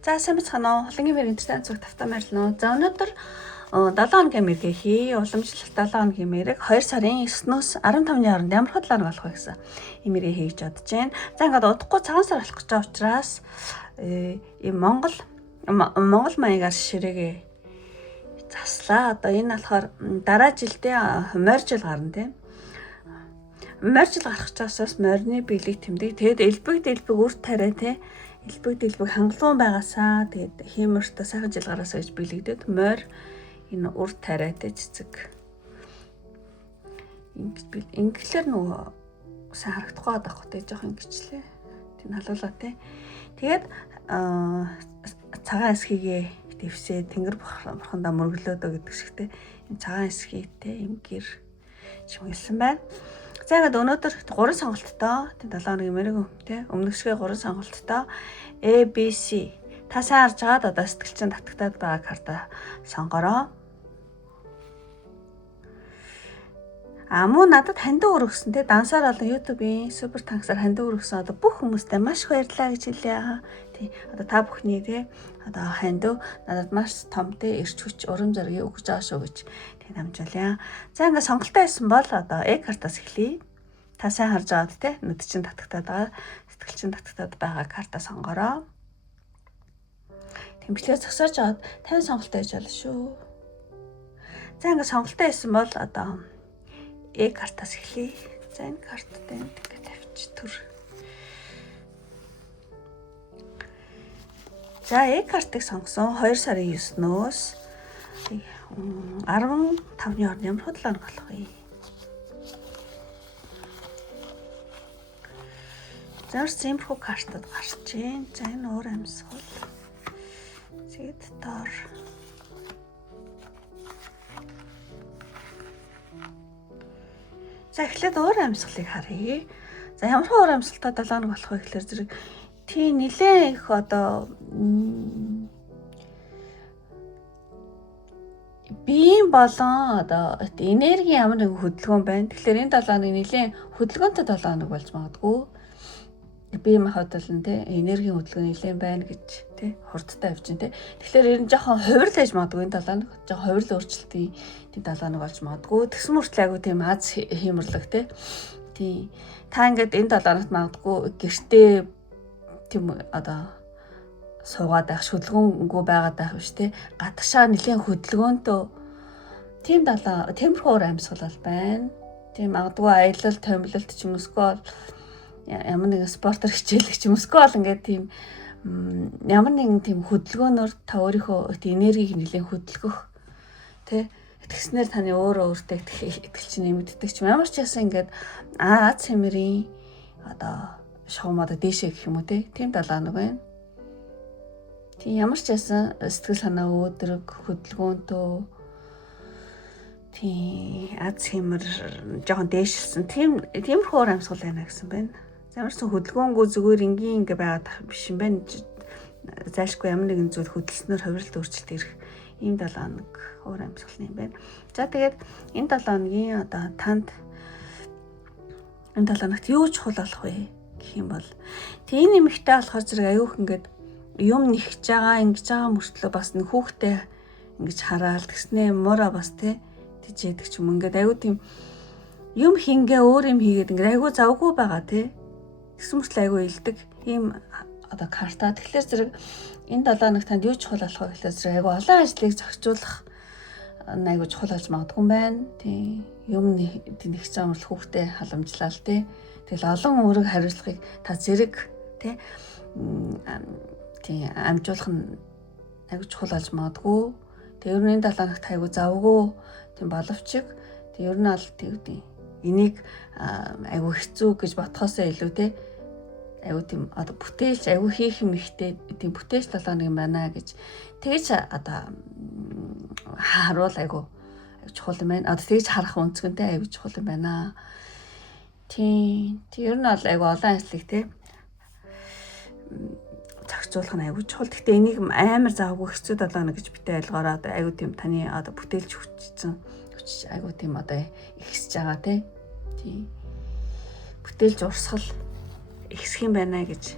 За сайн бацгаана уу. Холынгийн мэр интернет зүг тавтаа марлнаа. За өнөөдөр 7 хоногийн мэргээ хий. Уламжлалт 7 хоногийн мэрэг 2 сарын 9-ноос 15-ны хооронд ямар худлаар болох вэ гэсэн ийм мэргээ хийж бодож байна. За ингээд удахгүй цагаан сар болох гэж байгаа учраас ийм Монгол маягаар ширээгээ заслаа. Одоо энэ болохоор дараа жилдээ морь жил гарна тийм. Морь жил гарах часаас морины биелэг тэмдэг. Тэгэд элбэг үр тариа тийм. Элбэг хангалуун байгаасаа тэгээд хиймэртэ сайхан жил гараасаа гэж бэлэгдээд морь энэ үр тариатай цэцэг. Инглээр нөгөө сайн харагдахгүй байгаа хөтэй жоох ингэчлээ. Тийм халуулаа тий. Тэгээд цагаан эсхийгээ дэвсээ тэнгэр бурхандаа мөргөлөөдөө гэдэг шигтэй энэ цагаан эсхийтэй ингээр чимгэлсэн байна. За ингээд өнөөдөр 3 сонголттой тийм 7 хоногийн мэрэг тий өмнөшгөө 3 сонголттой ABC та сайн харж байгаад одоо сэтгэлчин татагтаад байгаа карта сонгороо. Мөн надад хандив өргөсөн тий дансаар болон YouTube-ийн супер танксаар хандив өргөсөн одоо бүх хүмүүстээ маш их баярлалаа гэж хэлье. Тий одоо та бүхний тий одоо хандив надад маш том тий эрч хүч урам зориг өгч байгаа шүү гэж тий дамжуулъя. За ингээд сонголтоо хийсэн бол одоо картаас эхлэе. Та сайн харж байгаад тий нүд чинь татагтаад байгаа сэтгэл чинь татагтаад байгаа карта сонгороо. Тэмцлээ зогсоож аваад 50 сонголтоо хийж болно шүү. За ингээд сонголтоо хийсэн бол одоо картаас эхлэе. За энэ карттай ингээд тавьчих төр. За картыг сонгосон 2 сарын 9-ноос 15-ны хооронд ямар худлаа болох вэ? Зурс зэмхүү картад гарч чинь. За энэ өөр амьсгал. Зэд дор. За эхлээд өөр амьсгалыг харъя. За ямар өөр амьсгалтай 7 хоног болох вэ гэхээр зэрэг тий нилээн их одоо биеийн болон одоо энерги ямар нэг хөдөлгөөн байна. Тэгэхээр энэ 7 хоног нилээн хөдөлгөөнтэй 7 хоног болж магадгүй. Бие махбодол нь тий энергийн хөдөлгөөн нэлээд байна гэж тий хурдтай авчин тий. Тэгэхээр ер нь жоохон хувирал хийж магадгүй энэ 7 хоног жоохон хувирал өөрчлөлтийн тий 7 хоног болж магадгүй. Тэгсэн мөртлөө айгу тийм аз хиймэрлэг тий. Та ингээд энэ 7 хоногт магадгүй гэртээ тийм одоо суугаад байх хөдөлгөөнгөө байгаад байх биш тий. Гадагшаа нэлээд хөдөлгөөнтөө тийм тиймэрхүү амьсгал байна. Тийм магадгүй аялал томилолт ч юм уусгүй ямар нэгэн спортоор хичээлэх ч юм уусгүй бол ингээд тийм ямар нэгэн тийм хөдөлгөөнөөр та өөрийнхөө энергийг нэлээд хөдөлгөх тий тэгснээр таны өөртөө итгэл чинь нэмэгддэг ч ямар ч ясаа ингээд аз хэмэрийн одоо шугамаа дээшээ гэх юм уу тийм 7 хоног байна. Тийм ямар ч ясаа сэтгэл санаа өөдрөг хөдөлгөөнтөө тийм аз хэмэр жоохон дээшилсэн тиймэрхүү амьсгал байна гэсэн байна. Ямарсан хөдөлгөөнгөө зүгээр ингийн ингээ байгаад биш юм байна. Зайлшгүй ямар нэгэн зүйл хөдөлснөөр хувиралт өөрчлөлт ирэх ийм 7 хоног өөр амьсгал юм байна. За тэгээд энэ 7 хоногийн одоо танд энэ 7 хоногт юу чухал болох вэ гэх юм бол тийм нэмэгтэй болохоор зэрэг аюух ингээд юм нэгж байгаа ингэж байгаа мөртлөө бас нэг хүүхдээ ингэж хараал тэгснээ муура бас тийжээдэг ч юм ингээд аюу тийм юм хингээ өөр юм хийгээд ингээд аюу завгүй байгаа тэгсэн мөртлөө айгүй илдэг ийм одоо карта. Тэгэхээр зэрэг энэ 7 хоногт танд юу чухал болох вэ гэхээр зэрэг айгүй олон ажлыг зохицуулах айгүй чухал болж магадгүй юм байна. Тийм юм нэг замрал хүүхдээ халамжлал тэгэл олон үүрэг хариуцлагыг та зэрэг тийм амжуулах нь айгүй чухал болж магадгүй. Тэг ер нь энэ 7 хоногт айгүй завгүй тийм боловч тэг ер нь аль тийм энийг айгүй хэцүү гэж бодхоосоо илүү айгуу тийм одоо бүтээлч айгуу хийх юм ихтэй тийм бүтээлч 7 хоног юм байна гэж тэгэж одоо харуул айгуу чухал юм байна. Одоо тэгэж харах өнцгөнтэй айгуу чухал юм байна. Тийм ер нь бол айгуу олон ажлыг зохицуулах нь айгуу чухал. Гэхдээ энийг амар заавгүй хэцүү 7 хоног гэж битээ ойлгоороо одоо айгуу тийм таны одоо бүтээлч хүч айгуу тийм одоо ихсэж байгаа тийм бүтээлч урсгал ихсэх юм байна гэж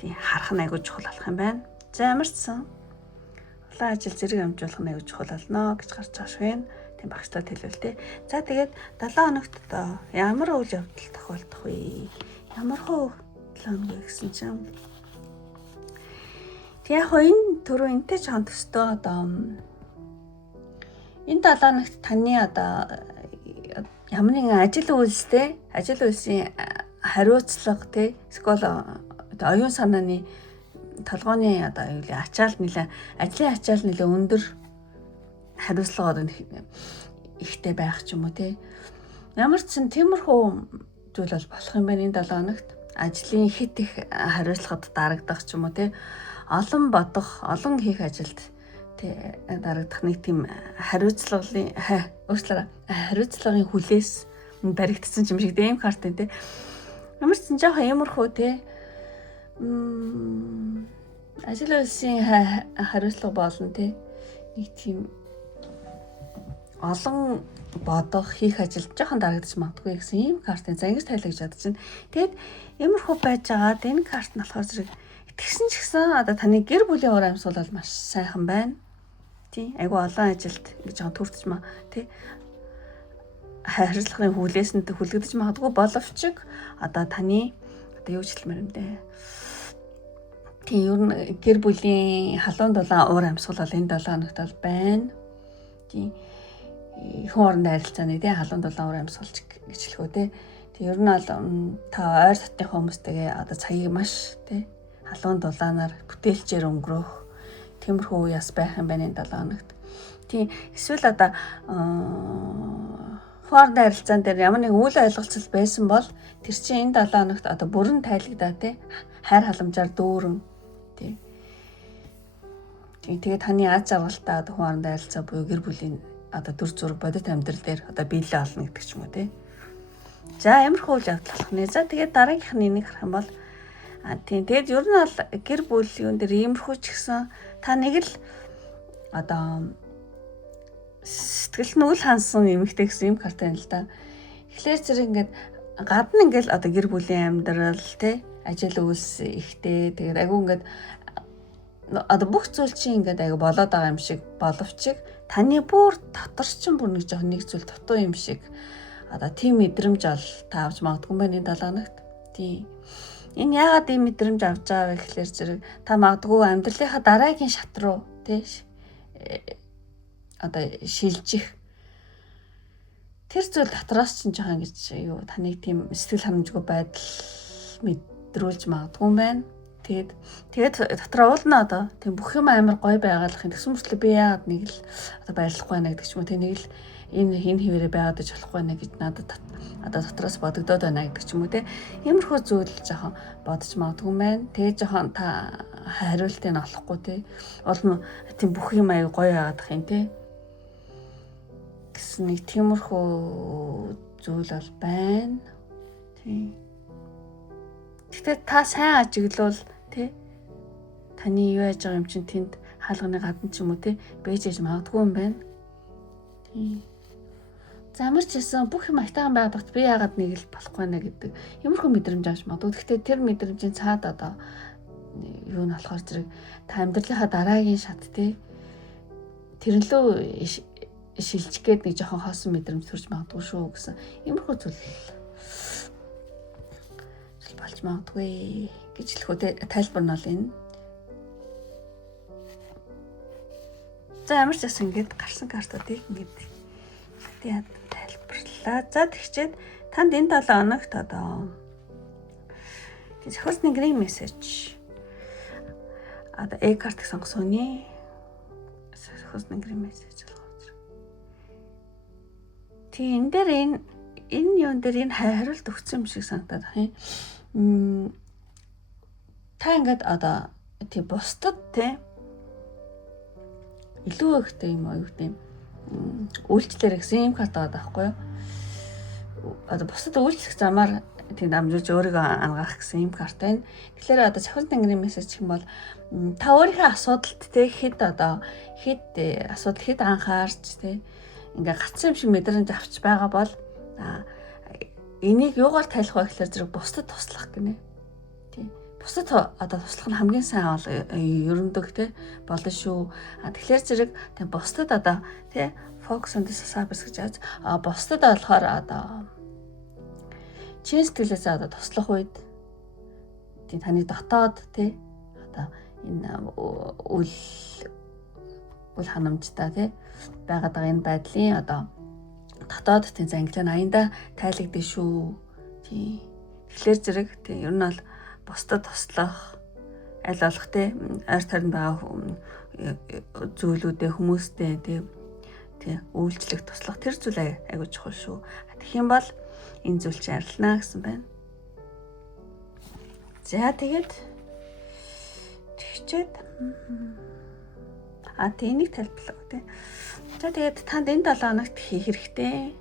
тийм харах нь айгуу чухал болох юм байна. За ямарчсан улаан ажил зэрэг амжуулах нь аюул чухал болно гэж гарч байгаа шүү юм. Тийм багшлаад хэлвэл тээ. За тэгээд 7 хоногт одоо ямар үйл явдал тохиолдох вэ? Ямар хөө 7 хоног вэ гэсэн чинь. Тэгээ яг энэ түрүү энтэй ч хон төстөө одоо энэ 7 хоногт таны одоо ямар нэгэн ажил үйлсийн хариуцлага тий эсвэл оюун санааны толгойн одоо юу вэ ачаал нэлээ ажлын ачаал нэлээ өндөр хариуцлага ихтэй байх ч юм уу тий. Ямар ч тиймэрхүү зүйл бол болох юм байна энэ 7 хоногт. Ажлын хит их хариуцлагад дарагдах ч юм уу тий. Олон хийх ажилд тий дарагдах нэг тийм хариуцлагын хүлээс баригдсан юм шиг дэм картын тий. Ямар ч жоохон иймэрхүү тий. Ажил үйлсийн хариуцлага болно тий. Нэг тийм олон бодох хийх ажил жоохон дарагдаж магадгүй гэсэн ийм картын за ингэж тайлгаж чадчих чинь. Тэгэд иймэрхүү байж байгаад энэ карт нь болохоор зэрэг итгэсэн ч гэсэн одоо таны гэр бүлийн уур амьсгал бол маш сайхан байна. Тий айгу олон ажилд ингэж жоохон төртөж маа тий харилцагын хүлээсэнд хүлэгдэж магадгүй боловч одоо таны одоо юу ч хэлмээр юм дээ. Тий ер нь гэр бүлийн халуун дулаан уур амьсгал бол энэ 7 хоногт бол байна. Тий хүн хоорондын харилцааны тий халуун дулаан уур амьсгалч гэж хэлэх үү тий. Тий ер нь бол та ойр дотны хүмүүстэйгээ одоо цагийг маш тий халуун дулаанаар бүтээлчээр өнгөрөх тиймэрхүү үе бас байх юм байна энэ 7 хоногт. Тий эсвэл одоо хоорондын харилцаан дээр ямар нэг үйл ойлголцол байсан бол тэр чинь энэ 7 хоногт одоо бүрэн тайлагдаа тий хайр халамжаар дүүрэн тий. Тэгээд таны аз жаргалтай одоо хүн хоорондын харилцаа буюу гэр бүлийн одоо дүр зураг бодит амьдрал дээр одоо биелэл олно гэдэг ч юм уу тий. За ямархуу үйл явдал болох нэ. За тэгээд дараагийнх нь энийг харах юм бол тийм тэгээд ер нь бол гэр бүл юун дээр иймэрхүү ч гэсэн та нэг л одоо сэтгэл нь үл хансан эмэгтэй гэсэн юм карт байна л да. Тэгэхээр зэрэг ингээд гадна ингээл одоо гэр бүлийн амьдрал тий ажил үйлс ихтэй тэгээд айгүй ингээд одоо бүх зүйл чинь ингээд айгүй болоод байгаа юм шиг боловч таны бүр дотор чинь бүр нэг жоох нэг зүйл дутуу юм шиг одоо тийм мэдрэмж ол та авч магадгүй байна энэ 7 хоногт. Тий. Энэ яагаад ийм мэдрэмж авч байгаа вэ гэхэлэр зэрэг та магадгүй амьдралынхаа дараагийн шат руу тий одоо шилжих тэр зүйл дотроос чинь жоохон ингэж юу таныг тийм сэтгэл ханамжгүй байдал мэдрүүлж магадгүй юм байна. Тэгээд дотроо уулна одоо тийм бүх юм амар гоё байгаалахын тэгсэн мөртлөө би яагаад нэг л одоо баярлахгүй байна гэдэг ч юм уу тийм нэг л энэ хэвээрээ байгаад иж болохгүй байна гэж надад одоо дотроос бодогдоод байна гэдэг ч юм уу тийм иймэрхүү зүйл жоохон бодож магадгүй байна. Тэгээд жоохон та хариултыг нь олохгүй тийм олно тийм бүх юм аяа гоё байгаадах юм тийм гэсэн нэг тиймэрхүү зүйл бол байна. Тийм. Гэхдээ та сайн ажиглавал тий таны юу яаж байгаа юм чинь тэнд хаалганы гадна ч юм уу тий бэж ээж магадгүй юм байна. Тий. Замар ч гэсэн бүх юм айтайхан байгаад би яагаад нэг л болохгүй нэ гэдэг юмрхүү мэдрэмж авч магадгүй. Гэхдээ тэр мэдрэмжийн цаад одоо юу нь болохоор зэрэг та амьдралынхаа дараагийн шат тий тэрнлөө шилжих гээд нэг жоохон хоосон мэдрэмж төрж магадгүй шүү гэсэн юмрхүү зүйл болж магадгүй гэж хэлэх үү тайлбар нь бол энэ. За ямар ч бас ингэж гарсан картуудыг ингэж тайлбарлаа. За тэгчээд танд энэ 7 хоногт одоо зохиолчны грин мессеж одоо карт сонгосооны зохиолчны грин мессеж болгож. Тийм энэ дээр энэ юун дээр энэ хариулт өгсөн юм шиг санагдаад байна. Та ингээд одоо тий бусдад тий илүү ихтэй юм уу гэдэг үйлчлэр гэсэн юм карт байгаа байхгүй юу? Одоо бусдад үйлчлэх замаар тий дамжуулж өөрийгөө ангаах гэсэн юм карт байна. Тэгэхээр одоо зохиолын тэнгэрийн мессеж гэх юм бол та өөрийнхөө асуудалд тий хэд анхаарч тий ингээ гацсан юм шиг мэдрэмж авч байгаа бол энийг юугаар тайлах вэ гэхээр зэрэг бусдад туслах гинэ. Тий. бусад одоо туслах нь хамгийн сайн ерөндөг те болно шүү. Тэгэхээр зэрэг тийм бусдад одоо те focus on the service гэж бусдад болохоор одоо чин сэтгэлээс одоо туслах үед тийм таны дотоод те одоо энэ үл ханамжтай те байгаад байгаа энэ байдлын одоо дотоод тийм зангилж аяндаа тайлагдсан шүү. Тийм. Тэгэхээр зэрэг тийм ер нь бол бусдад туслах аль болох те ойр тойронд байгаа зүйлүүдээ хүмүүстэй те үйлчлэх туслах тэр зүйл айгуу чухал шүү. Тэгэх юм бол энэ зүйл чинь арилнаа гэсэн байна. За тэгээд тэгчээд тэнийг тайлбарлав те. За тэгээд танд энэ 7 хоногт хийх хэрэгтэй.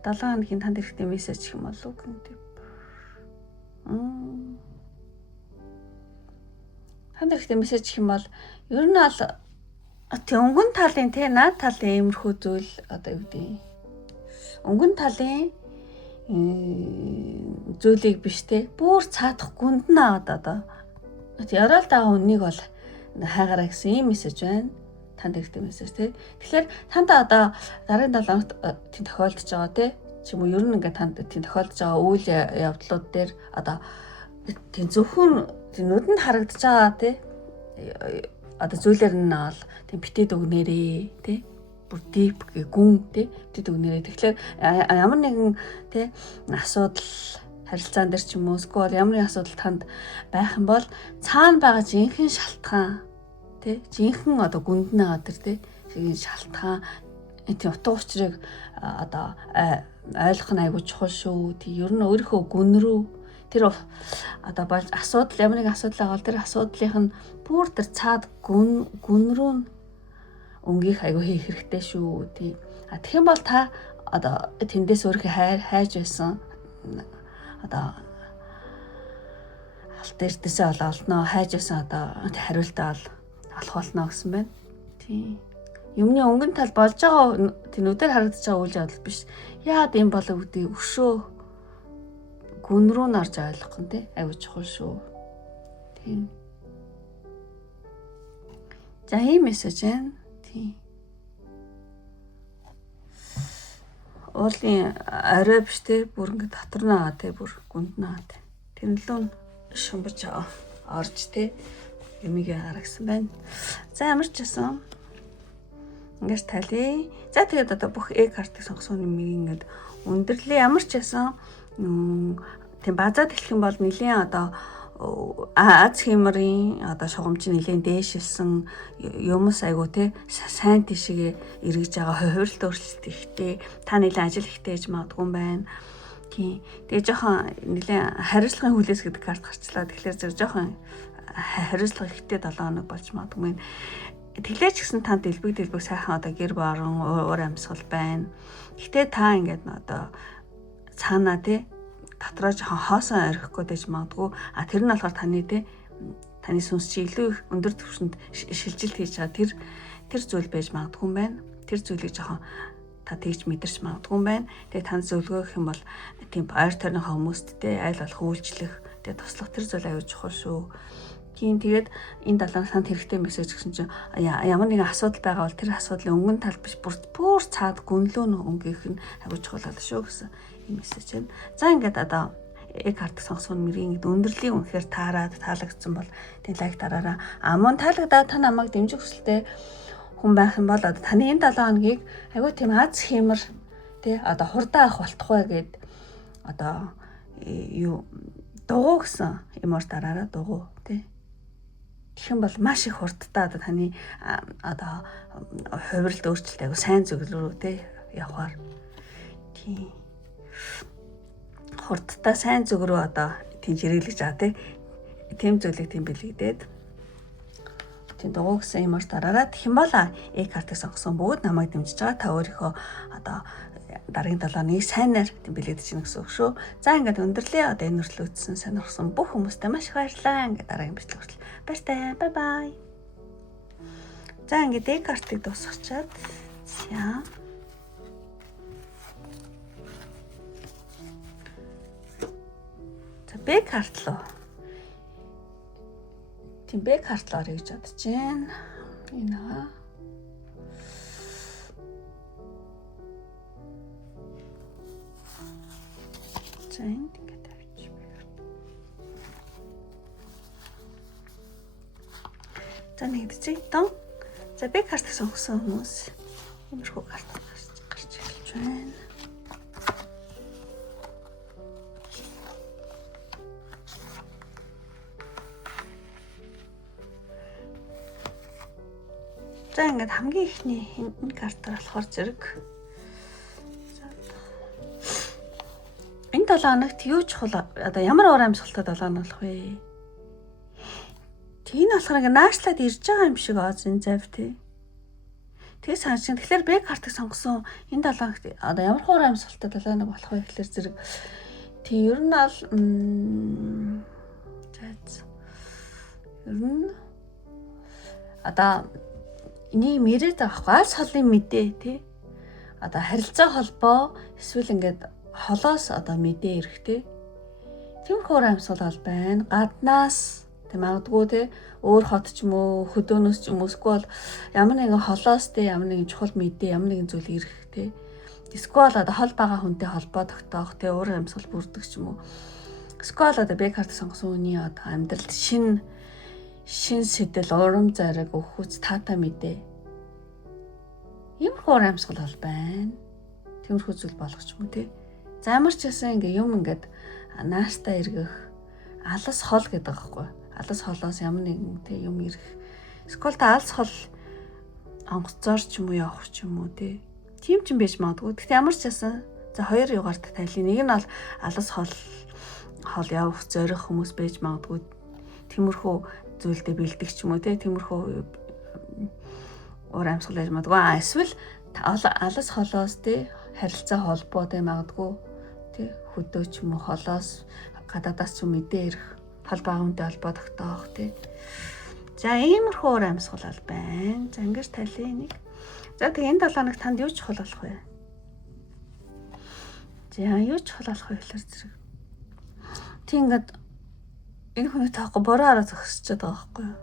7 хоногийн танд хэрэгтэй мессеж гэх юм болов уу гэнэ. Танд хэрэгтэй мессеж гэх юм бол ер нь бол өнгөн талын те наад талын иймэрхүү зүйл одоо юу гэдэг өнгөн талын зүйлийг биш те бүр цаадах гүнд нь одоо ярал даа үннийг бол хайгаараа гэсэн ийм мессеж байна. Танд хэрэгтэй мессеж те. Тэгэхээр танд одоо дараагийн 7 хоногт тийм тохиолдож байгаа те ч юм уу ер нь ингээд танд тийм тохиолдож байгаа үйл явдлууд дээр одоо тийм зөвхөн тийм нүдэнд харагдаж байгаа те одоо зүйлэр нь бол тийм битэд өгнээрээ тий бүр deep гүн тий битэд өгнээрээ тэгэхээр ямар нэгэн тий асуудал харилцаан дээр ч юм уу эсвэл ямар нэгэн асуудал танд байх юм бол цаана байгаа жинхэнэ шалтгаан тий жинхэнэ одоо гүнднээ гадар тий шалтгаан тийм утга учирыг одоо ойлгох нь айгүй чухал шүү. Тий ер нь өөрийнхөө гүн рүү тэр одоо болж асуудал ямар нэгэн асуудал байгаа бол тэр асуудлынх нь бүр тэр цаад гүн рүү өнгөх айгүй хийх хэрэгтэй шүү. Тий. Тэгэх юм бол та одоо тэндээс өөрийнхөө хайж байсан одоо алт эрдэсээ олноо хайж байсан одоо хариултаа олох болно гэсэн байна. Тий. Юмны өнгөн тал болж байгаа тэнүүдээр харагдаж байгаа үйл явдал биш. Яад юм болов гэдэг өшөө гүн рүү нарж ойлгох нь тий айгүй чухал шүү. Тийм. За ийм мессеж байна. Тийм. Уулын орой биш тий бүр ингэ дотор наа тий бүр гүнд наа тий. Тэрнлөө шумбаж орж тий юмыг гаргасан байна. За ямар ч байсан ингэж талий. За тэгээд одоо бүх картыг сонгосон юм ингээд өндөрлөө ямар ч байсан тийм базаад хэлэх юм бол нэлийн одоо Аз хэмрийн одоо шугамж нэлийн дээшилсэн юмс айгу те сайн тийшээ эргэж байгаа хувиралт өөрчлөлт ихтэй та нэлийн ажил ихтэй гэж магадгүй юм байна. Тийм. Тэгээ жоохон нэлийн хариуцлагын хүлээс гэдэг карт гарчлаа. Тэгэхээр зэрэг жоохон хариуцлага ихтэй 7 хоног болж магадгүй. Тэглээч гэсэн танд дэлбэг сайхан одоо гэр баран уур амьсгал байна. Гэтэ та ингээд одоо цаанаа те дотроо жоохон хоосон орхихгүй дэж магадгүй. Тэр нь болохоор таны сүнс чи илүү их өндөр түвшинд шилжилт хийж байгаа тэр зүйл байж магадгүй юм байна. Тэр зүйлийг жоохон та тэгж мэдэрч магадгүй юм байна. Тэгээ тань зөвлөгөөх юм бол тийм ойр тойрныхоо хүмүүсттэй аль болох үйлчлэх тэгээ туслах тэр зүйл аюул чухал шүү. Тийм тэгээд энэ 7 санд хэрэгтэй мессеж гэсэн чинь ямар нэгэн асуудал байгаа бол тэр асуудлын өнгөн тал биш бүр цаад гүнлөө өнгөх нь аюул чухал байна шүү гэсэн мессеж байна. За ингээд одоо карт сонгосон мөрийн өндөрлөлийн үнэхээр таалагдсан бол тийм лайк дараараа. Мөн таалагдаад та намайг дэмжих хүсэлтэй хүн байх юм бол одоо таны энэ 7 хоногийг аюу тийм аз хэмэр тий одоо хурдан авах болтугай гэд одоо юу дугуй гэсэн юмор дараараа дугуй тий. Тэгэх юм бол маш их хурдтай одоо таны одоо хувиралт өөрчлөлт аюу сайн зүйл рүү тий явахаар тий хурдтай сайн зүг рүү одоо тийм хэрэглэж байгаа тийм зүйлийг тийм бэлэгдээд тийм дугуй гэсэн юмар дараараа тэгэх юм бол картыг сонгосон бүгд намайг дэмжиж байгаа. Та өөрийнхөө одоо дараагийн 7 хоногийг сайнаар тийм бэлэгдэж гэнэ гэсэн үг шүү. За ингээд өндөрлөө одоо энэ нүртлөөдсөн сонирхсан бүх хүмүүстээ маш их баярлалаа. Ингээд дараагийн бичлэг хүртэл баяртай. Бай бай. За ингээд картыг дуусгачаад за Б карт руу Тийм бэ картлаар гэж бодож байна. Энэ аа. За энд ингээд тавьчих. За нэг зэйтэн. За бэ карт сонгосон хүмүүс иймэрхүү карт гарч ирж байна. За ингээд хамгийн ихний энэ картаар болохоор зэрэг энэ 7 хоногт юу чухал одоо ямар уур амьсгалтай 7 хоног болох вэ? Энэ болохоор ингээд наашлаад ирж байгаа юм шиг оз энэ зав тий. Тэгээ саншин. Тэгэхээр бэ картыг сонгосон энэ 7 хоногт одоо ямар уур амьсгалтай 7 хоног болох вэ гэхээр зэрэг тий ер нь ал ер нь одоо энийг мэрэд авахгүй алс холын мэдээ тий. Одоо харилцаа холбоо эсвэл ингээд холоос одоо мэдээ ирэхтэй. Тиймэрхүү уур амьсгал бол байна. Гаднаас тийм магадгүй тий өөр хот ч юм уу хөдөөнөөс ч юм уу эсвэл ямар нэгэн холоос тий ямар нэгэн чухал мэдээ ямар нэгэн зүйл ирэх тий. Эсвэл одоо хол байгаа хүнтэй холбоо тогтоох тий уур амьсгал бүрдэх ч юм уу. Эсвэл одоо бэ карт сонгосон хүний одоо амьдралд шин сэтэл урам зориг өгөхөц таатай мэдээ. Иймэрхүү уур амьсгал бол байна. Тиймэрхүү зүйл болох ч юм уу тий. За ямар ч гэсэн ингээ юм ингээд наастаа эргэх алас хол гэдэг аахгүй. Алас холоос ямар нэгэн тий юм ирэх. Эсвэл та алс хол онгоцоор ч юм уу явах ч юм уу тий. Тийм ч юм байж магадгүй. Гэхдээ ямар ч гэсэн за хоёр югаарт тайлын. Нэг нь бол алас хол явах зорих хүмүүс байж магадгүй. Тиймэрхүү зүйлдээ бэлдэх ч юм уу тий. Тиймэрхүү уур амьсгал байж магадгүй. Эсвэл алас холоос тий харилцаа холбоо тий магадгүй тий хөдөө ч юм уу холоос гадаадаас ч мэдээ ирэх хол багамтай холбоо тогтоох тий. За иймэрхүү уур амьсгал бол байна. За ингэж тайлын нэг. За тэгээ энэ 7 хоног танд юу чухал болох вэ? За юу чухал болох вэ гэхээр зэрэг тийм ингээд энэ хүний таахгүй бороо хараа зогсчиход байгаа байхгүй юу?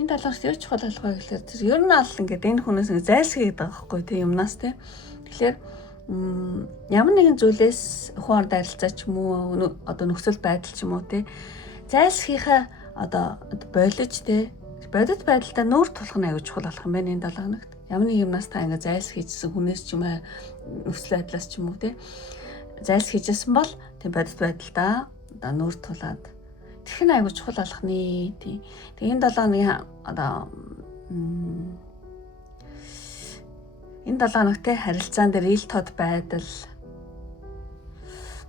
Энэ 7 хоногт юу чухал болох вэ гэхээр зэрэг ер нь аль ингээд энэ хүнээс ингээд зайлсхийгээд байгаа байхгүй юу? Тийм юмнаас тий. Тэгэхээр ямар нэгэн зүйлээс хүн орд арилцаа ч юм уу одоо нөхцөл байдал ч юм уу тий зайлсхийхаа одоо болиж тий бодит байдалтай нүүр тулах нь аягүй чухал болох юм байна энэ 7 хоногт. Ямар нэг юмнаас та ингээ зайлсхийжсэн хүнээс ч юм аа нөхцөл байдлаас ч юм уу тий зайлсхийжсэн бол тий бодит байдалтай одоо нүүр тулаад тэрх нь аягүй чухал болох нэ тий. Тэгээ энэ 7 хоногийн одоо энэ 7 хоногт харилцаан дээр ил тод байдал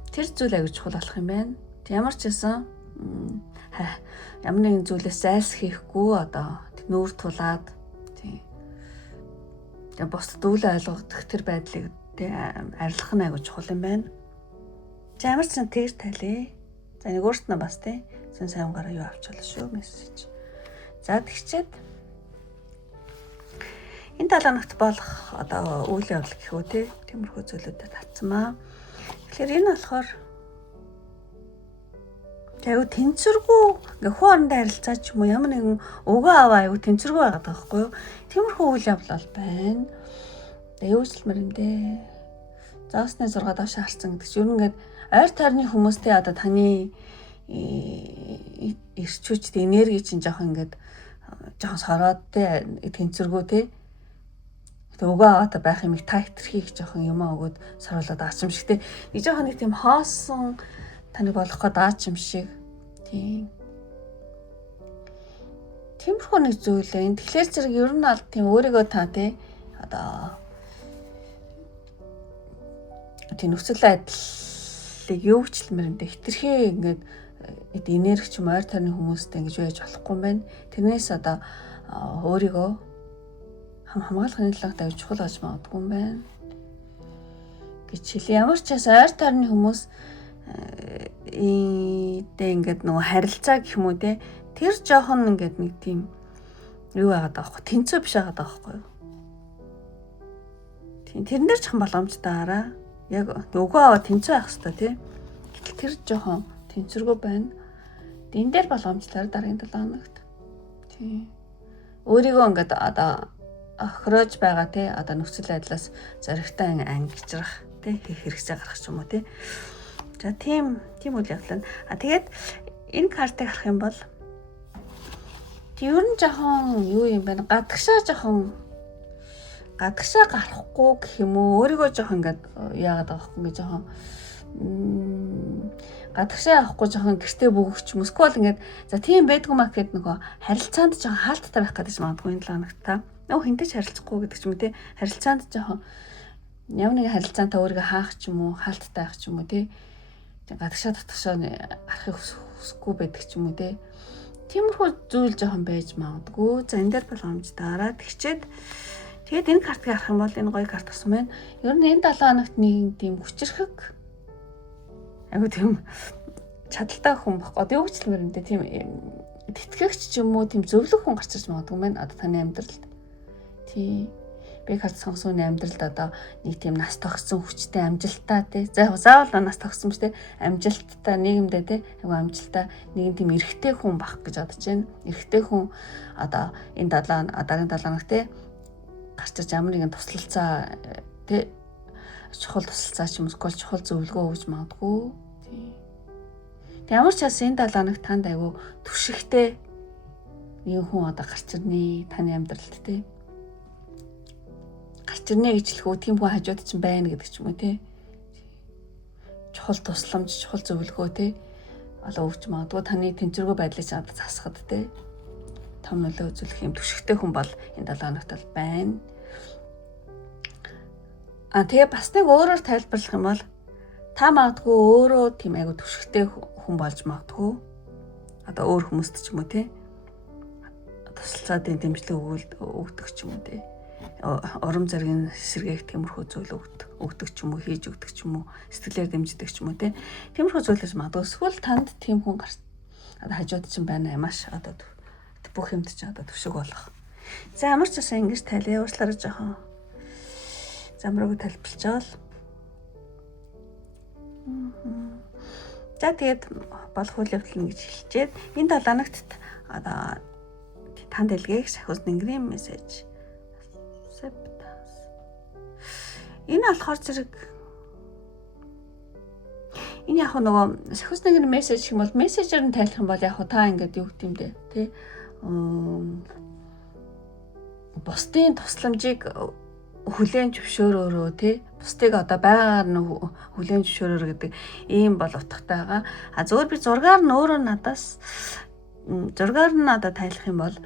тэр зүйл аягүй чухал болох юм байна. Ямар ч гэсэн ямар нэгэн зүйлээс зайлсхийхгүй одоо нүүр тулаад тий. Тэгээ бусдад үл ойлгох тэр байдлыг тий арилгах нь аягүй чухал юм байна. За ямар ч сан тэр тайлээ. За нэг өөртөө бас тий сайн гараа юу авчаалаа шүү мессеж. За тэгчээд энэ 7 хоногт болох одоо үйл явдал гэхүү тий тиймэрхүү зүйлүүдэд татсамаа. Тэгэхээр энэ болохоор аюу тэнцвэргүй ингээ хүн орондоо харилцаа ч юм уу ямар нэгэн өгөө аваа аюу тэнцвэргүй байгаад байгаа байхгүй юу? Тиймэрхүү үйл явдал байна. Тэгээ юу хэлмэр юм дээ. Заасны 6 доош харцсан гэдэг чинь ер нь ингээд ойр тойрны хүмүүстэй одоо таны ирчүүчд энерги чинь жоохон ингээд жоохон сороод тий тэнцвэргүй тий өгөө аваад байх юм их та хитрхийг жоохон юм өгөөд саруулаад аач юм шиг тий нэг жоохон нэг тийм хоосон таны болох гээд аач юм шиг тийм тиймэрхүү нэг зүйл энэ тэгэхээр зэрэг ер нь аль тийм өөрийгөө та тий одоо тийм нөхцөл байдлыг юу хчлэмэр энэ хитрхээ ингээд энерги ч юм ойр тойрны хүмүүстэй ингэж байж болохгүй юм байна. Тэрнээс одоо өөрийгөө хамгаалахын талаар тавьж чухал болж магадгүй юм байна. Гэж хэлээ. Ямар ч бас ойр тойрны хүмүүс ингээд нөгөө харилцаа гэх юм уу те тэр жоохон ингээд нэг тийм юу байгаад байгаа байхгүй тэнцүү биш байгаад байгаа байхгүй юу. Тийм тэрэн дээр жоохон боломжтойгаараа яг өгөө аваа тэнцүү байх хэрэгтэй тий. Гэтэл тэр жоохон тэнцвэргүй байна. Энэ дээр болгоомжлоор дараагийн 7 хоногт. Тийм. Өөрийгөө ингээд одоо охироож байгаа тий одоо нөхцөл байдлаас зоригтой ангижрах тий хийх хэрэгцээ гаргах ч юм уу тий. За тийм үйл явдал. Тэгээд энэ картыг харах юм бол ер нь жоохон юу юм бэ? Гадагшаа гарахгүй гэх юм уу? Өөрийгөө жоохон ингээд яагаад байгаа юм бэ? Жоохон гадагшаа авахгүй жоохон гэртээ бөгөгч юм. Эсвэл ингээд за тийм байдгүй маа гэхэд нөгөө харилцаанд жоохон хаалттай байх гэдэг ч магадгүй энэ 7 хоногт та. Нөө хинтэй ч харилцахгүй гэдэг ч юм уу тий. Харилцаанд жоохон ямар нэгэн харилцаантай өөрийгөө хаах ч юм уу, хаалттай байх ч юм уу тий. Гадагшаа татгашаа гарахыг хүсэхгүй байдаг ч юм уу тий. Тиймэрхүү зүйл жоохон байж магадгүй. За энэ дээр болгоомжтойгаараа тэгчээд тэгээд энэ картыг харах юм бол энэ гоё карт гэсэн байна. Ер нь энэ 7 хоногт нэг тийм хүчрхэг айгу тийм чадaltaй хүн баггүй. Одоо юу гэж хэлмээр юм бэ? Тийм тэтгэгч ч юм уу, тийм зөвлөх хүн гарч ирж магадгүй байна. Одоо таны амьдралд. Тийм би карт сонгосон амьдралд одоо нэг тийм нас тогтсон хүчтэй амжилттай тий. Заавал нас тогтсон биш тий. Амжилттай нийгэмдээ тий. Айгу амжилттай нэгэн тийм эрэгтэй хүн баг гэж бодож байна. Эрэгтэй хүн одоо энэ дараагийн 7 хоног тий гарч ирж ямар нэгэн туслалцаа тий чухал туслалцаа ч юм уу чухал зөвлөгөө өгж магадгүй. Тий. Тэг ямар ч бас энэ 7 хоног танд айгу түшигтэй нэг хүн одоо гарч ирнэ таны амьдралд тий. Гарч ирнэ гэж хэлэхүү тийм хүн хажууд чинь байна гэдэг ч юм уу тий. Чухал тусламж, чухал зөвлөгөө тий. Одоо өгч магадгүй таны тэнцвэргүй байдлыг ч одоо засахад тий. Том нөлөө үзүүлэх юм түшигтэй хүн бол энэ 7 хоногт бол байна. Тэгээ бас нэг өөрөөр тайлбарлах юм бол та магадгүй өөрөө тийм айгу түшигтэй хүн болж магадгүй. Одоо өөр хүмүүст ч юм уу тий. Туслалцаадын дэмжлэг өгдөг ч юм уу тий. Урам зоригийн эсэргээх тиймэрхүү зүйл өгдөг ч юм уу, хийж өгдөг ч юм уу, сэтгэлээр дэмждэг ч юм уу тий. Тиймэрхүү зүйлс магадгүй. Эсвэл танд тийм хүн одоо хажууд чинь байна маш одоо бүх юмд ч одоо түшиг болох. За ямар ч гэсэн ингэж тайлээ уучлаарай жоохон замраг тайлбарлаж байгаа. За тэгээд болох үйл явдал гэж хэлчихэд энэ 7 хоногт одоо танд илгээх сахиус нэнгэрийн мессеж. Энэ болохоор зэрэг энэ яг нөгөө сахиус нэнгэрийн мессеж юм бол мессежээр нь тайлах юм бол яг та ингээд юу гэдэм бэ тий бусдын тусламжийг хүлээн зөвшөөрөөрөө тий бусдыг одоо байгаар нь хүлээн зөвшөөрөөр гэдэг ийм бол утгатай байгаа. Зөвөр би зургаар нь өөрөө надаас зургаар нь надад тайлах юм бол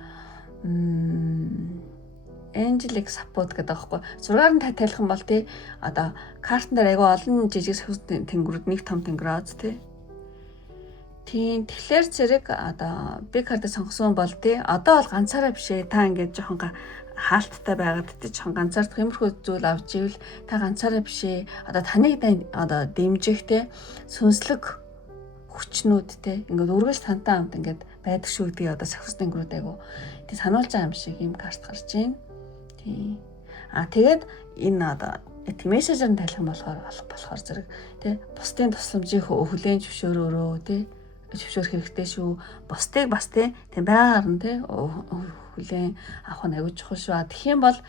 Angelic support гэдэг аахгүй. Зургаар нь тайлах юм бол тий одоо картн дээр айгүй олон жижиг сахиус тэнгэрүүд нэг том тэнгэр аз тий. Тийм тэгэхээр зэрэг одоо би картыг сонгосон бол тий одоо бол ганцаараа биш ээ та ингээд жоохон хаалттай байгаад тий жоохон ганцаардах юмрхүү зүйл авч ивэл та ганцаараа биш ээ одоо таныг одоо дэмжих тий сүнслэг хүчнүүд тий ингээд үргэлж тантай хамт ингээд байдаг шүү гэдгийг одоо сахиус тэнгэрүүд айгу тий сануулж байгаа юм шиг юм карт гарч байна. Тий. Тэгээд энэ одоо мессежээр нь тайлах юм болохоор зэрэг тий бусдын тусламжийг хүлээн зөвшөөрөөрөө тий зөвшөөрөх хэрэгтэй шүү. Бусдыг бас тий байгаар нь тий хүлээн авах нь аюул чухал шүү. Тэгэх юм бол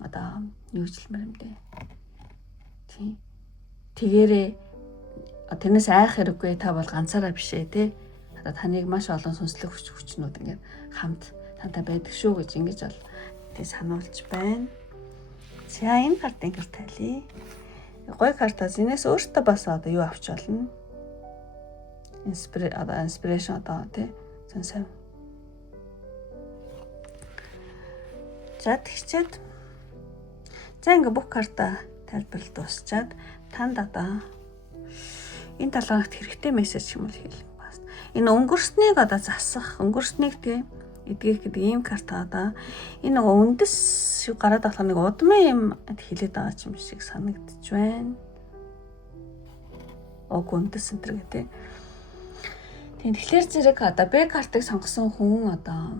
одоо юу хэлмээр юм бэ? Тий. Тэгээрээ тэрнээс айх хэрэггүй та бол ганцаараа биш ээ тий. Одоо таныг маш олон сүнслэг хүчнүүд ингээд хамт тантай байдаг шүү гэж ингэж бол тий сануулж байна. За энэ картын гэр тайлъя. Гой картаас энэс өөртөө бас одоо юу авч болно? Inspiration одоо тий сайн. За тэгчээд за ингээ бүх карта тайлбарлалт дуусчаад танд одоо энэ 7 хоногт хэрэгтэй мессеж юм уу хэлэх бас. Энэ өнгөрснийг одоо засах, өнгөрснийг тий эдгэх гэдэг ийм карта одоо энэ нөгөө үндэс гараад авах нэг удмын юм хэлээд байгаа юм шиг санагдаж байна. Үндэс энэ гэдэг. Тэгэхээр зэрэг одоо Б картыг сонгосон хүн одоо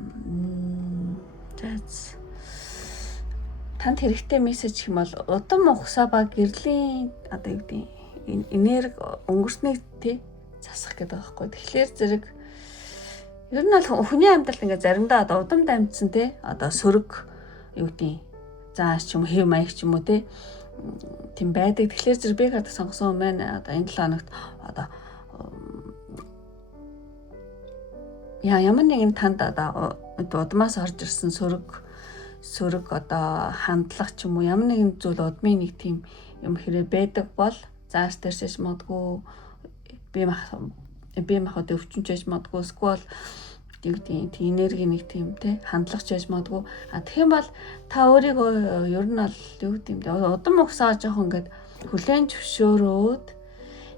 танд хэрэгтэй мессеж гэх юм бол удам ухсаа ба гэрлийн одоо юу гэдэг энерги өнгөрснийг тий засах гэдэг байгаа байхгүй. Тэгэхээр зэрэг Ер нь бол хүний амьдрал ингээд заримдаа одоо удамд амьдсан те одоо сөрөг юу гэдэг зааш ч юм хэв маяг ч юм уу те тийм байдаг. Тэгэхээр зэрэг би хаад сонгосон маань одоо энэ 7 хоногт одоо ямар нэгэн танд одоо удмаас орж ирсэн сөрөг одоо хандлах ч юм уу ямар нэгэн зүйл удмын нэг тийм юм хэрэг байдаг бол зааш дээршиж магадгүй би махад өвчнөж яж магадгүй эсвэл тийм энерги нэг тийм те хандлагч яж магадгүй тэгэх юм бол та өөрийгөө ер нь бол юу гэдэм те удам угсаа жоох ингээд хүлэн зөвшөөрөөд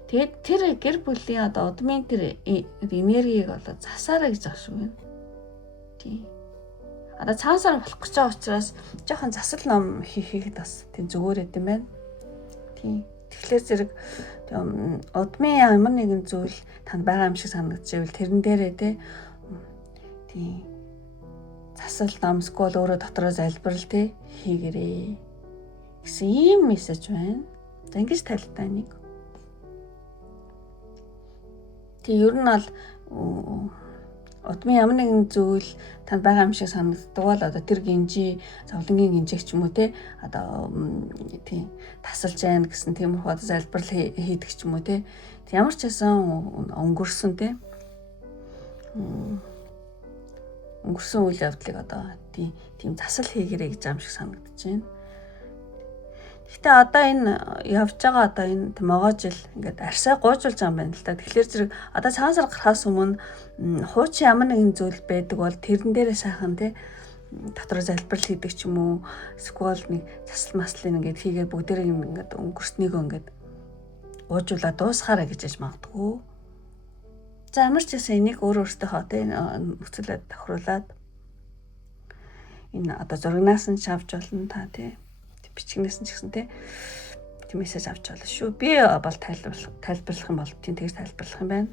тэгээд тэр гэр бүлийн одоо удмын тэр энергийг одоо засаарай гэж байгаа шүү. Тийм. Одоо цаасаар болох гэж байгаа учраас жоохон засал ном хийхэд бас тийм зүгээр юм байна. Тийм. Тэгэхээр зэрэг удмын ямар нэгэн зүйл танд байгаа юм шиг санагдчихвэл тэрэн дээрээ тийм засал номсгол өөрөө дотроо залбирал хийгэрээ гэсэн ийм мессеж байна. За ингэж тайлбартай нэг. Тийм ер нь бол удмын ямар нэгэн зүйл танд байгаа юм шиг санагддаг бол одоо тэр гинжи зовлонгийн гинжиг ч юм уу одоо тийм тасалж яана гэсэн тийм их залбирал хийдэг ч юм уу ямар ч байсан өнгөрсөн өнгөрсөн үйл явдлыг одоо тийм засал хийгэрэй гэж юм шиг санагдаж байна. Гэтэ одоо энэ явж байгаа одоо энэ могоожил ингээд арсаа гуйжуулж байгаа юм байна л да. Тэгэхээр зэрэг одоо цаасаар гарахаас өмнө хуучин ямар нэгэн зүйл байдаг бол тэрэн дээрээ сайхан дотор залбирал хийдэг ч юм уу эсвэл нэг засал маслын ингээд хийгээд бүгдээрээ ингээд өнгөрснийгөө ингээд гуйжуулаад дуусгаарай гэж яж магадгүй. За ямар ч гэсэн энийг өөртөө нөхцөлөд тохируулаад энэ одоо зурагнаас нь шавж болно та бичгнээс нь ч гэсэн тийм мессеж авч болно шүү. Би бол тайлбарлах юм бол тийм тэгж тайлбарлах юм байна.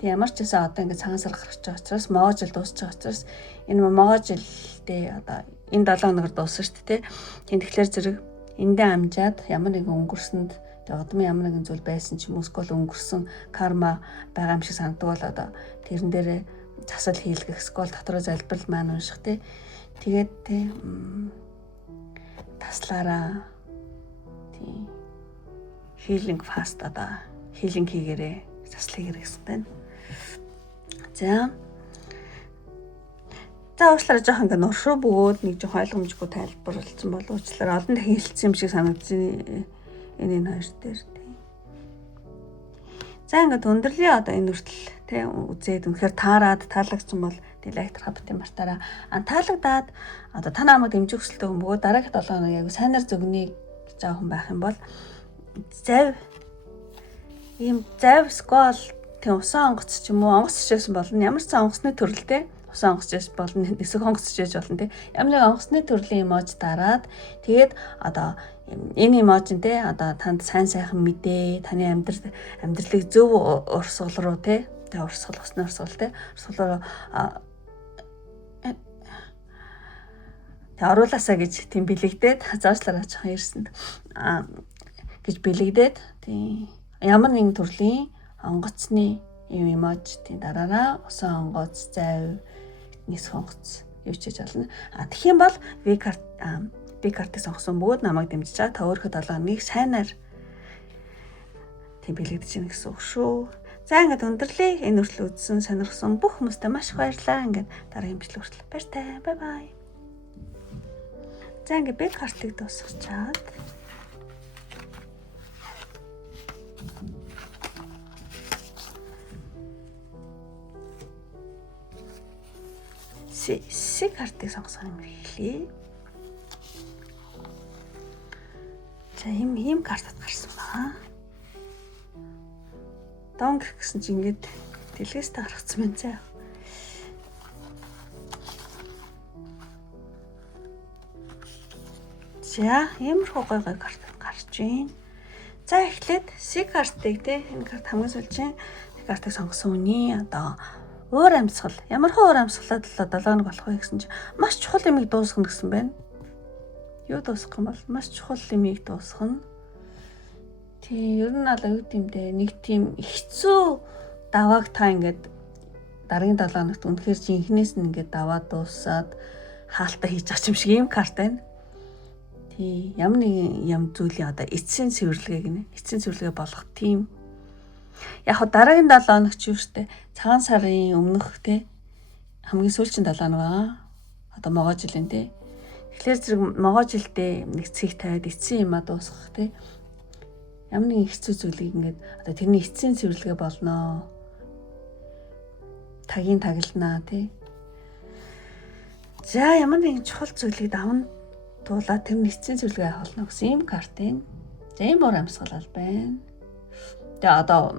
Тийм ямар ч гэсэн одоо ингээд цагаансаар гарч байгаа учраас могоожил дуусч байгаа учраас энэ могоожилтэй одоо энэ 7 хоногор дууссан шүү дээ. Тийм тэгэхээр зэрэг эндээ амжаад ямар нэгэн өнгөрсөнд удмын ямар нэгэн зүйл байсан ч юм уу эсвэл өнгөрсөн карма байгаа юм шиг санагддаг бол одоо тэрэн дээрээ засал хийлгэх эсвэл дотроо залбирал маань унших тэгээд таслаараа тийм healing fast одоо healing хийгээрээ засал хийгээрэй гэсэн байна. За уучлаарай жоох ингээ нуршуу бөгөөд нэг жоох ойлгомжгүй тайлбарлалцсан болов уучлаарай олон дахин хэлсэн юм шиг санагдсан энэ хоёр дээр За ингээд өндөрлөлийн одоо энэ үртэл үзээд үнэхээр таарад таалагдсан бол лайк тарах битэн мартаараа таалагдаад одоо та намайг дэмжих хүсэлтэй хүн бөгөөд дараагийн 7 хоног яг сайнаар зөвгнийг гэж байгаа хүн байх юм бол зав скол тийм усан онгоц ч юм уу онгоц чижсэн болно ямар ч онгоцны төрөлтэй усан онгоц чиж болно нисэх онгоц чиж болно ямар нэг онгоцны төрлийн эможи дараад тэгээд одоо энэ эможин одоо танд сайн сайхан мэдээ таны амьдралыг зөв урсгал руу урсгал урсгал оруулаасаа гэж тийм бэлэгдээд заачлаараа ачхан ирсэнд гэж бэлэгдээд тийм ямар нэгэн төрлийн онгоцны эможи тийм дараараа усан онгоц зав нисэх онгоц юу ч хийж болно. Тэгэх юм бол би картыг сонгосон бөгөөд намайг дэмжиж байгаа та өөрийнхөө 7 хоногийг сайнаар тийм бэлэгдэж гэнэ гэсэн үг шүү. За ингээд өндөрлөө энэ хүртэл үзсэн сонирхсан бүх хүмүүстээ маш их баярлалаа. Ингээд дараагийн бичлэг хүртэл баяртай. Бай бай. За ингээд би картыг дуусгачаад Си картыг сонгосон юм хэлээ. За ийм картад гарсан баа. Донг гэсэн чинь ингээд дэлгээстэй гаргацсан байна заа. За иймэрхүү гой карт гарч байна. За эхлээд Си картыг энэ карт хамгийн сүүлчийн картыг сонгосон үний одоо уур амьсгал ямар хөө уур амьсгалаад 7 хоног болох вэ гэсэн чинь маш чухал юмыг дуусгах гэсэн байна. Юу дуусгах юм бол маш чухал юмыг дуусгах нь. Тийм ер нь аль юу гэмдэ нэг тийм хэцүү давааг та ингээд дараагийн 7 хоногт үнэхээр жинхнээс нь ингээд даваад дуусаад хаалтаа хийж байгаа юм шиг ийм карт байна. Тий, ямар нэгэн юм зүйлийн одоо эцсийн цэвэрлэгээ гинэ. Эцсийн цэвэрлэгээ болох тийм. Яг хоо дараагийн 7 хоног ч юу штэ цагаан сарын өмнөх те хамгийн сүүлчийн 7 хоног аа. Одоо могоо жилийн те. Тэгэхээр зэрэг могоо жилдээ нэг цэг тавиад эцсийн юмаа дуусгах те. Ямар нэгэн хэцүү зүйлийг ингээд одоо тэрний эцсийн цэвэрлэгээ болноо. Тагийн тагланаа тий. За ямар нэгэн чухал зүйлийг даван туулаад тэр эцсийн цэвэрлэгээ холно гэсэн юм картын. За ийм уур амьсгал байна. Тэгээ одоо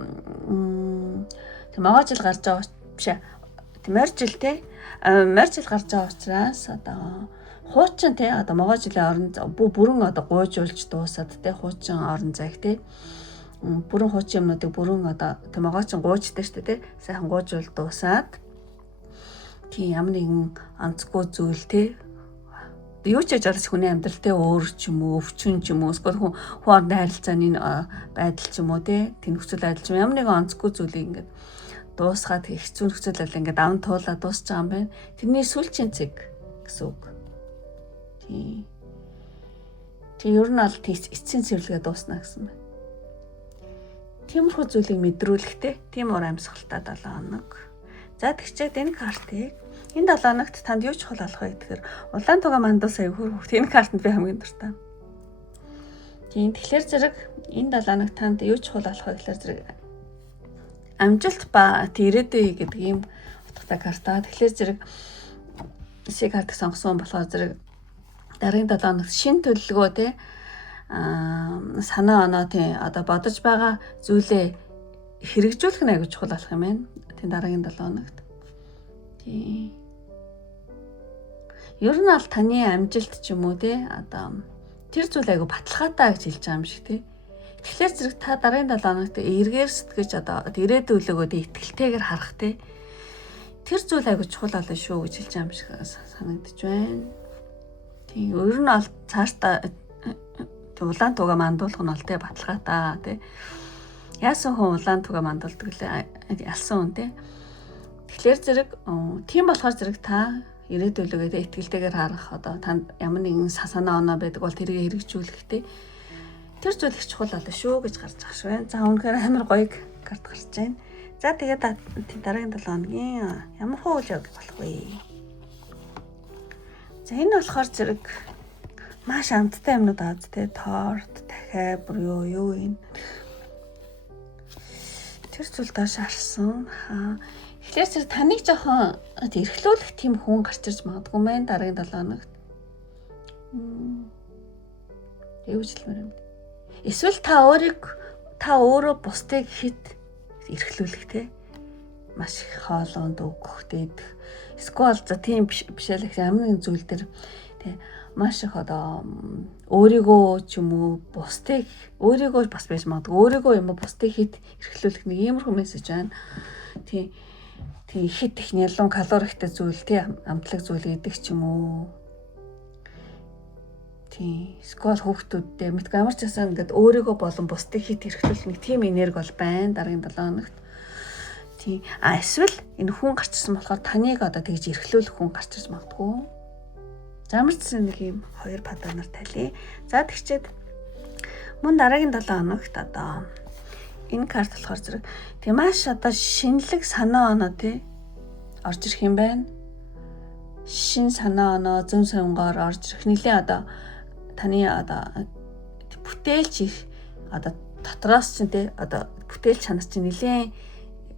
могоо жил гарч байгаа биш ээ. Морь жил те. Морь жил гарч байгаа учраас одоо хуучин те одоо могоо жилийн орон бүрэн одоо гуйжуулж дуусаад те хуучин орон зайг те бүрэн хуучин юмнуудыг бүрэн одоо могоочин гуйждаг шүү дээ те сайхан гуйжуул дуусаад тийм ямар нэгэн онцгүй зүйл те юу ч яж арс хүний амьдрал те өөр ч юм уу өвчин ч юм уу эсвэл хүн хоорондын харилцааны байдал ч юм уу те тэр нөхцөл байдал ч юм ямар нэгэн онцгүй зүйлийг ингээд дуусгаад хэцүү нөхцөл байдал ингээд даван туулаад дуусч байгаа юм байна. Тэрний сүүлчийн цэг гэсэн үг. Тийм. Тэг ер нь аль эцсийн цэвэрлэгээ дуусна гэсэн байна. Тиймэрхүү зүйлийг мэдрүүлэхтэй тийм уур амьсгалтай 7 хоног. За тэгчээд энэ картыг энэ 7 хоногт танд юу чухал болох вэ гэхээр улаан туга мандус аяг хөрөх энэ картанд би хамгийн дуртай. Тийм тэгэхээр зэрэг энэ 7 хоногт танд юу чухал болох вэ гэхээр зэрэг амжилт ба ирээдүй гэдэг ийм утгатай карта. Тэгэхээр зэрэг сэг картыг сонгосон болохоор зэрэг дараагийн 7 хоногт шин төлөвлөгөө те санаа оноо тий одоо бодож байгаа зүйлээ хэрэгжүүлэх нь аягүй чухал болох юм байна. Тийм дараагийн 7 хоногт. Тий. Ер нь аль таны амжилт ч юм уу тий одоо тэр зүйл аягүй баталгаатай гэж хэлж байгаа юм шиг тий. Тэгэхээр зэрэг та дараагийн 7 хоногт эргээр сэтгэж одоо ирээдүйгөө итгэлтэйгээр харах тий. Тэр зүйл аягүй чухал болно шүү гэж хэлж байгаа юм шиг санагдаж байна. Тийм ер нь аль цаашдаа улаан туга мандуулах нь бол тэ баталгаатай тий. Яасан хүн улаан туга мандуулдаг лээ алсан хүн тий. Тэгэхээр зэрэг тийм болохоор зэрэг та ирээдүйгөө итгэлтэйгээр харах одоо танд ямар нэгэн санаа оноо байдаг бол тэрийг хэрэгжүүлэх тий. Тэр зүйл их чухал болно шүү гэж гарч байгаа шүү байна. За үнэхээр амар гоё карт гарч байна. За тэгээд дараагийн 7 хоногийн ямар хөө үйл явдал болох вэ? За энэ болохоор зэрэг маш амттай юмнууд авд те торт, дахиа бүр юу юм. Тэр зүйл доош харсан. Тэгэхээр зэрэг таныг жоохон эрхлүүлэх тийм хүн гарч ирж магадгүй мэн дараагийн 7 хоногт. Юу хэлмээр юм. Эсвэл та өөрөө бусдыг хэд эрхлүүлэх те маш их хоолоонд өгөх дээд. Эсвэл за тийм биш л их ямар нэгэн зүйл төр те маш их одоо өөрийгөө ч юм уу бусдыг өөрийгөө бас байж магадгүй өөрийгөө юм бусдыг хэд эрхлүүлэх нэг иймэрхүү мессеж байна. Тийм ихэд их нялуун калорихтэй зүйл тийм амтлаг зүйл гэдэг ч юм уу. Тийм скол хүүхдүүдтэй мэдгүй ямар ч гэсэн ингээд өөрийгөө болон бусдыг хэд эрхлүүлэх нэг тийм энерги бол байна дараагийн 7 хоногт. Тийм эсвэл энэ хүн гарчсан болохоор таныг одоо тэгж эрхлүүлэх хүн гарч ирж магадгүй. Ямар ч нэг юм хоёр паданаар тайлъя. За тэгчээд мөн дараагийн 7 хоногт одоо энэ карт болохоор зэрэг тийм маш одоо шинэлэг санаа оноо тий орж ирэх юм байна. Шин санаа оноо зөв сонгоор орж ирэх нэлээ одоо таны одоо бүтээлч их одоо дотроос чинь тий одоо бүтээлч чанар чинь нэлээ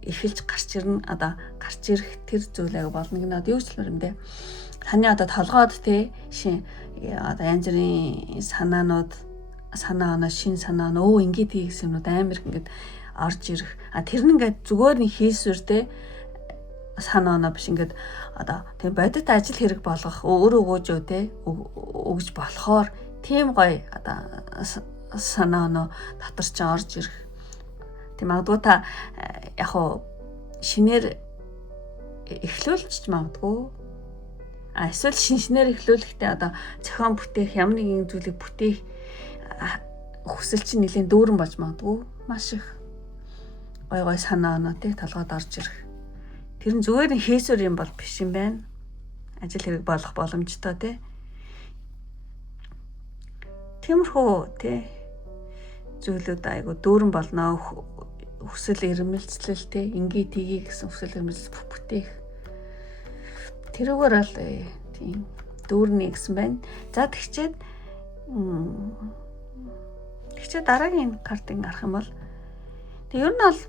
эхэлж гарч ирнэ одоо гарч ирэх тэр зүйл аяг болно гэнэ одоо юу ч юм бэ таны одоо толгойд тий шин одоо янз бүрийн санаа оноо шин санаа оноо ингээд хийх юмнууд амар их ингээд орж ирэх тэр нь ингээд зүгээр нэг хийсвэр тий санаа оноо биш ингээд одоо тийм бодит ажил хэрэг болгох өөрөө өгөөжөө тий өгж болохоор тийм гоё одоо санаа оноо дотор ч орж ирэх. Тийм магадгүй та яг хуу шинээр эхлүүлж магадгүй. Эсвэл шинээр эхлүүлэхдээ одоо зохион бүтээх ямар нэгэн зүйлийг бүтээх хүсэл чинь нэлийн дүүрэн болж магадгүй. Маш их гой санаа оноо тий толгойд орж ирэх. Тэр нь зүгээр нь хийсвэр юм бол биш юм байна. Ажил хэрэг болох боломжтой тий. Тиймэрхүү тий зүйлүүд айгу дүүрэн болно. Хүсэл эрмэлзлэл тий ингээ тгий гэсэн хүсэл эрмэлзэл бүтээх. Тэрүүгээр л тийм дүүрний гэсэн байна. За тэгчээд дараагийн картыг харах юм бол тэг ер нь бол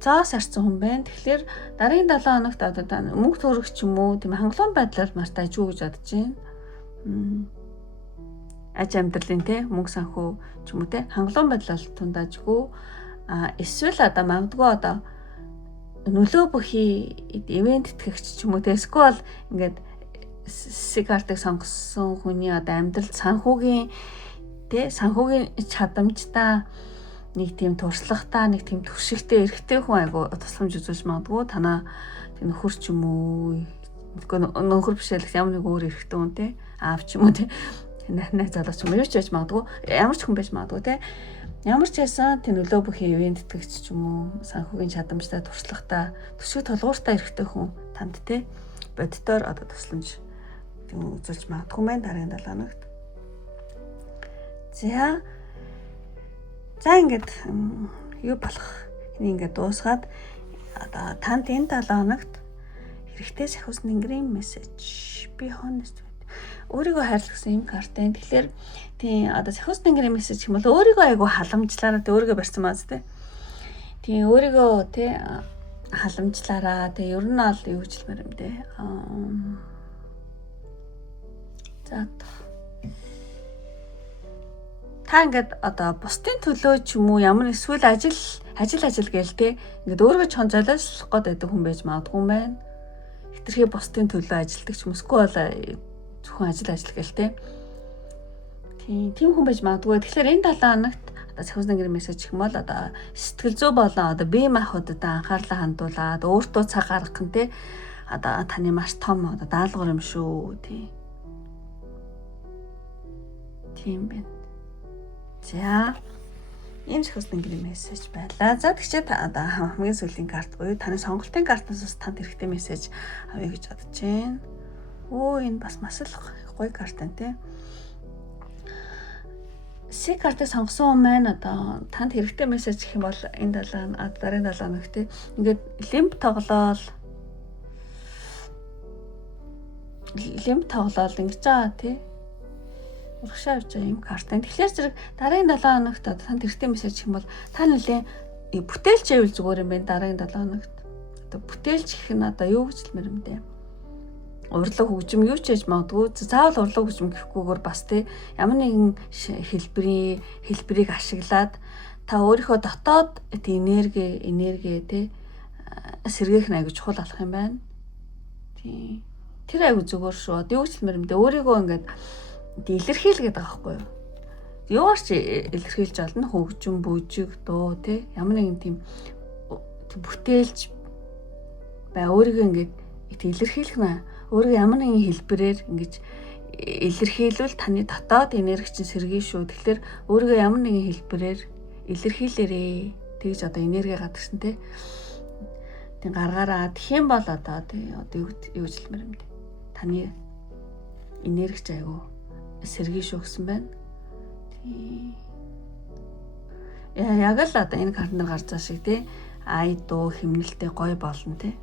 зоос арцсан хүн байна. Тэгэхээр дараагийн 7 хоногт одоо мөнгө төрөх ч юм уу тийм хангалуун байдлаар маш дайжгүй гэж бодож байна. Аж амьдралын те мөнгө санхүү ч юм уу те хангалуун байдлаар тундажгүй. Эсвэл одоо магадгүй одоо нөлөө бүхий ивент тэтгэгч ч юм уу те эсвэл ингээд картыг сонгосон хүний одоо амьдрал санхүүгийн чадамжтай нэг тийм туршлагатай нэг тийм төвшигтэй эрэгтэй хүн айгу тусламж үзүүлж магадгүй танаа тийм нөхөр ч юм уу нөхөр бишэлэх ямар нэг өөр эрэгтэй хүн те аав ч юм уу те найз залууч юм юу ч байж магадгүй ямар ч хүн байж магадгүй те ямар ч байсан тийм нөлөө бүхий ивент тэтгэгч ч юм уу санхүүгийн чадамжтай туршлагатай төсөв толгууртай эрэгтэй хүн танд те боддоор одоо тусламж тийм үзүүлж магадгүй мэн дараагийн 7 хоногт. За ингээд юу болох ингээд дуусгаад одоо танд энэ 7 хоногт хэрэгтэй сахиус нэнгэрийн мессеж би honest өөрийгөө хайрлагсан юм картай. Тэгэхээр тийм одоо сахиус нэнгэрийн мессеж юм бол өөрийгөө айгу халамжлаараа тэ өөрийгөө барьсан бааз тэ. Тийм өөрийгөө тэ халамжлаараа тэ ер нь бол юу гэж хэлмээр юм те. За та ингээд одоо бусдын төлөө ч юм уу ямар эсвэл ажил гээл те ингээд өөрийгөө чон золиослох гээд байдаг хүн байж магадгүй юм байна. Хитрхи бусдын төлөө ажилдаг ч юм эсвэл зөвхөн ажил гээл те. Тийм хүн байж магадгүй. Тэгэхээр энэ 7 хоногт одоо сахиус нэнгэрийн мессеж гэх юм бол одоо сэтгэл зүй болон одоо бие махбодод анхаарлаа хандуулаад өөртөө цаг гаргах нь те одоо таны маш том одоо даалгавар юм шүү тий. Тийм байна. За ийм сахиус нэнгэрийн мессеж байлаа. За тэгчээ одоо хамгийн сүүлийн карт буюу таны сонголтын картнаас танд хэрэгтэй мессеж авъя гэж бодож байна. Энэ бас маш л гоё карт байна тий. Картыг сонгосон хүн маань одоо танд хэрэгтэй мессеж гэх юм бол энэ дараагийн 7 хоногт тий ингээд лимб тоглоол ингэж байгаа тий урагшаа явж байгаа юм карт. Тэгэхээр зэрэг дараагийн 7 хоногт танд хэрэгтэй мессеж гэх юм бол та нэлээ бүтээлч байвал зүгээр юм байна. Дараагийн 7 хоногт одоо бүтээлч гэх нь одоо юу гэж хэлмээр юм бэ? Урлаг хөгжим юу ч хийж магадгүй. Заавал урлаг хөгжим гэхгүйгээр бас тий ямар нэгэн хэлбэрийг ашиглаад та өөрийнхөө дотоод энерги тий сэргээх нь аягүй чухал болох юм байна. Тий. Тэр аягүй зүгээр шүү. Одоо юу ч хэлмээр юм дэ өөрийгөө ингээд илэрхийлгээд байгаа байхгүй юу? Юугаар ч илэрхийлж олно хөгжим бүжиг дуу тий ямар нэгэн тийм бүтээлч бай өөрийгөө ингээд илэрхийлэх нь өөрийгөө ямар нэгэн хэлбэрээр ингэж илэрхийлвэл таны дотоод энерги чинь сэргий шүү. Тэгэхээр өөрийгөө ямар нэгэн хэлбэрээр илэрхийлээрээ тэгж одоо энерги гадагсан тий. Тэг гаргаараа тэгэх юм бол одоо тий одоо юу гэж хэлмээр юм бэ? Таны энерги ч айгүй сэргий шүү гэсэн байна. Тий. Яг л одоо энэ карт нар гарч байгаа шиг тий ай дуу химнэлтэй гоё болно тий.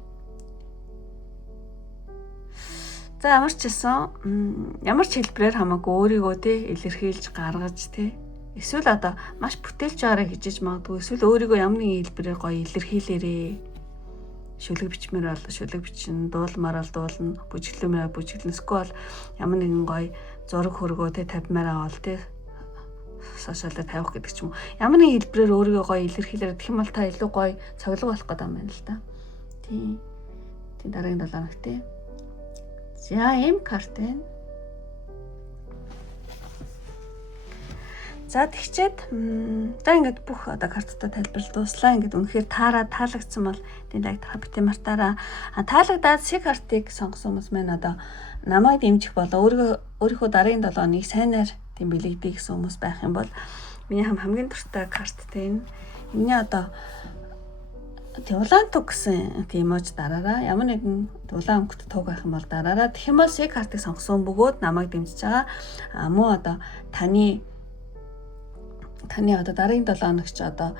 За ямар ч гэсэн ямар ч хэлбэрээр хамаагүй өөрийгөө тий илэрхийлж гаргаж тий эсвэл одоо маш бүтээлч байгаараа хижиж магадгүй эсвэл өөрийгөө ямар нэгэн хэлбэрээр гоё илэрхийлээрээ шүлэг бичмээр бол шүлэг бичин дуулмаар бол дуулна бүжиглэмээр бүжиглэнэсгүй бол ямар нэгэн гоё зураг хөргөө тий тавьмаар авал тий сошиалаар тавих гэдэг ч юм уу ямар нэгэн хэлбэрээр өөрийгөө гоё илэрхийлээд тэгэх юм бол та илүү гоё цоглог болох гэдэг юм байна л да. Тий дараагийн 7 хоног тий. За ийм карт байна. За тэгчээд за ингээд бүх одоо картуудаа тайлбарлаж дууслаа. Ингээд үнэхээр таалагдсан бол тийм лайктаа бити мартаараа. Таалагдаад картыг сонгосон хүмүүс маань одоо намайг дэмжих болоо өөрийнхөө дараагийн 7 хоног сайнаар тийм бэлэгдэе гэсэн хүмүүс байх юм бол миний хамгийн дуртай карт тийм. Миний одоо Тэг улаан туг гэсэн эмож дараараа. Ямар нэгэн улаан өнгөт туг байх юм бол дараараа. Тэгэх юм бол шиг картыг сонгосон бөгөөд намайг дэмжиж байгаа. Мөн одоо таны одоо дараагийн 7 хоногч одоо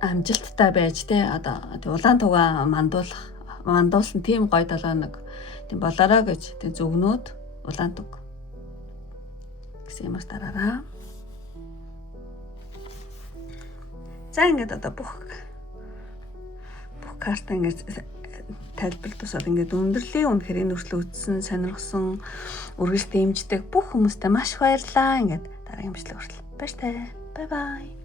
амжилттай байж тэ одоо улаан тугаа мандуулсан тийм гоё 7 хоног тийм болоорой гэж тийм зөвгнөөд улаан туг гэсэн юмар дараараа. За ингээд одоо бүх карта ингээд тайлбар тусаад ингээд өндөрлөө үнэхээр энэ хүртэл үтсэн сонирхсон үргэлж дэмждэг бүх хүмүүстээ маш их баярлалаа. Ингээд дараагийн бичлэг хүртэл баяртай. Бай бай.